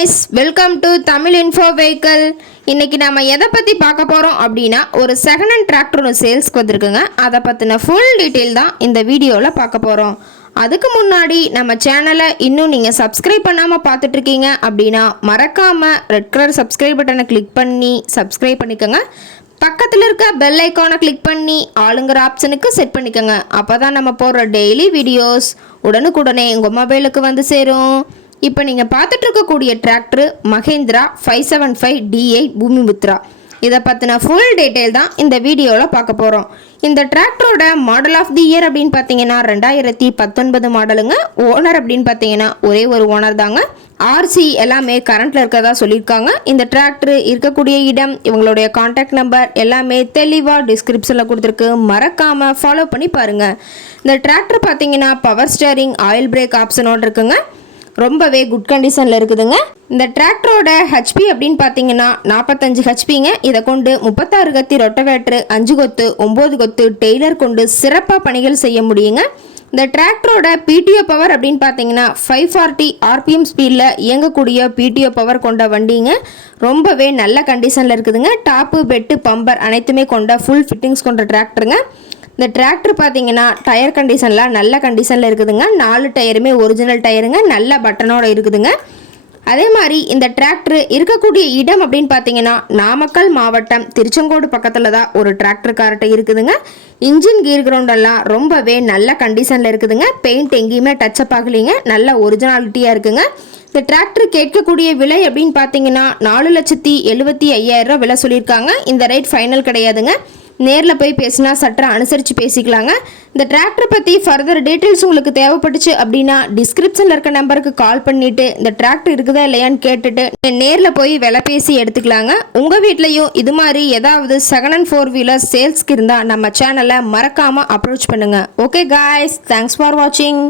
guys, welcome to Tamil Info Vehicle. இன்னைக்கு நாம எதை பத்தி பார்க்க போறோம் அப்படினா ஒரு செகண்ட் ஹேண்ட் டிராக்டர் ஒரு சேல்ஸ்க்கு வந்திருக்குங்க. அத பத்தின ஃபுல் டீடைல் தான் இந்த வீடியோல பார்க்க போறோம். அதுக்கு முன்னாடி நம்ம சேனலை இன்னும் நீங்க சப்ஸ்கிரைப் பண்ணாம பார்த்துட்டு இருக்கீங்க அப்படினா மறக்காம ரெட் கலர் சப்ஸ்கிரைப் பட்டனை கிளிக் பண்ணி சப்ஸ்கிரைப் பண்ணிக்கங்க. பக்கத்துல இருக்க பெல் ஐகானை கிளிக் பண்ணி ஆளுங்கற ஆப்ஷனுக்கு செட் பண்ணிக்கங்க. அப்பதான் நம்ம போடுற டெய்லி வீடியோஸ் உடனுக்குடனே உங்க மொபைலுக்கு வந்து சேரும். இப்போ நீங்கள் பார்த்துட்டு இருக்கக்கூடிய டிராக்டர் மகேந்திரா 575 DI பூமிபுத்ரா. இதை பற்றின ஃபுல் டீட்டெயில் தான் இந்த வீடியோவில் பார்க்க போகிறோம். இந்த டிராக்டரோட மாடல் ஆஃப் தி இயர் அப்படின்னு பார்த்தீங்கன்னா 2019 மாடலுங்க. ஓனர் அப்படின்னு பார்த்தீங்கன்னா ஒரே ஒரு ஓனர் தாங்க. ஆர்சி எல்லாமே கரண்ட்டில் இருக்கிறதா சொல்லியிருக்காங்க. இந்த டிராக்டர் இருக்கக்கூடிய இடம், இவங்களுடைய கான்டாக்ட் நம்பர் எல்லாமே தெளிவாக டிஸ்கிரிப்ஷனில் கொடுத்துருக்கு. மறக்காமல் ஃபாலோ பண்ணி பாருங்கள். இந்த டிராக்டர் பார்த்தீங்கன்னா பவர் ஸ்டேரிங், ஆயில் பிரேக் ஆப்ஷனோடு இருக்குங்க. ரொம்பவே குட் கண்டிஷனில் இருக்குதுங்க. இந்த டிராக்டரோட ஹெச்பி அப்படின்னு பார்த்தீங்கன்னா 45 ஹெச்பிங்க. இதை கொண்டு 36 கத்தி ரொட்டவேட்டரு, 5 கொத்து, 9 கொத்து டெய்லர் கொண்டு சிறப்பாக பணிகள் செய்ய முடியுங்க. இந்த டிராக்டரோட பிடிஓ பவர் அப்படின்னு பார்த்தீங்கன்னா 540 RPM ஸ்பீடில் இயங்கக்கூடிய பிடிஓ பவர் கொண்ட வண்டிங்க. ரொம்பவே நல்ல கண்டிஷனில் இருக்குதுங்க. டாப்பு, பெட்டு, பம்பர் அனைத்துமே கொண்ட ஃபுல் ஃபிட்டிங்ஸ் கொண்ட டிராக்டருங்க. இந்த டிராக்டர் பார்த்தீங்கன்னா டயர் கண்டிஷன்லாம் நல்ல கண்டிஷனில் இருக்குதுங்க. 4 டயருமே ஒரிஜினல் டயருங்க, நல்ல பட்டனோட இருக்குதுங்க. அதே மாதிரி இந்த டிராக்டர் இருக்கக்கூடிய இடம் அப்படின்னு பார்த்தீங்கன்னா நாமக்கல் மாவட்டம் திருச்செங்கோடு பக்கத்தில் தான் ஒரு டிராக்டர் கார்ட்ட இருக்குதுங்க. இன்ஜின் கீர் கிரவுண்டெல்லாம் ரொம்பவே நல்ல கண்டிஷனில் இருக்குதுங்க. பெயிண்ட் எங்கேயுமே டச்சப் ஆகலைங்க, நல்ல ஒரிஜினாலிட்டியாக இருக்குங்க. இந்த டிராக்டர் கேட்கக்கூடிய விலை அப்படின்னு பார்த்தீங்கன்னா 4,75,000 விலை சொல்லியிருக்காங்க. இந்த ரேட் ஃபைனல் கிடையாதுங்க. நேரில் போய் பேசினா சற்று அனுசரித்து பேசிக்கலாங்க. இந்த டிராக்டர் பற்றி ஃபர்தர் டீட்டெயில்ஸ் உங்களுக்கு தேவைப்பட்டுச்சு அப்படின்னா டிஸ்கிரிப்ஷனில் இருக்க நம்பருக்கு கால் பண்ணிவிட்டு இந்த டிராக்டர் இருக்குதா இல்லையான்னு கேட்டுட்டு நேரில் போய் விலை பேசி எடுத்துக்கலாங்க. உங்கள் வீட்லேயும் இது மாதிரி ஏதாவது செகண்ட் அண்ட் 4 வீலர் சேல்ஸ்க்கு இருந்தால் நம்ம சேனலை மறக்காமல் அப்ரோச் பண்ணுங்கள். ஓகே காய்ஸ், தேங்க்ஸ் ஃபார் வாட்சிங்.